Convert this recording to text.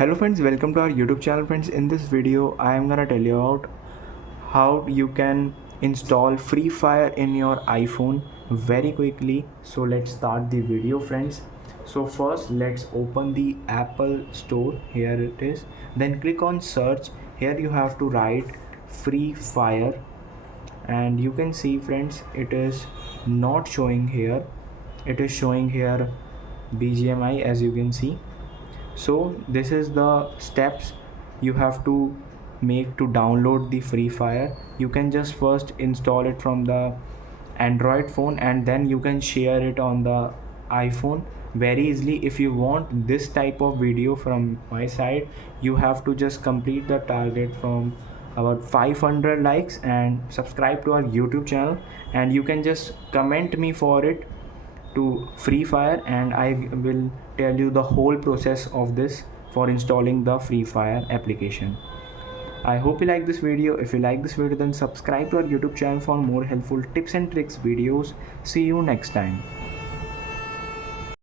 Hello friends, welcome to our YouTube channel. Friends, in this video I am gonna tell you about how you can install Free Fire in your iPhone very quickly. So let's start the video, friends. So first let's open the Apple Store. Here it is. Then click on search. Here you have to write Free Fire, and you can see, friends, it is not showing here. It is showing here BGMI, as you can see. So this is the steps you have to make to download the Free Fire. You can just first install it from the Android phone, and then you can share it on the iPhone very easily. If you want this type of video from my side, you have to just complete the target from about 500 likes and subscribe to our YouTube channel, and you can just comment me for it to Free Fire, and I will tell you the whole process of this for installing the Free Fire application. I hope you like this video. If you like this video, then subscribe to our YouTube channel for more helpful tips and tricks videos. See you next time.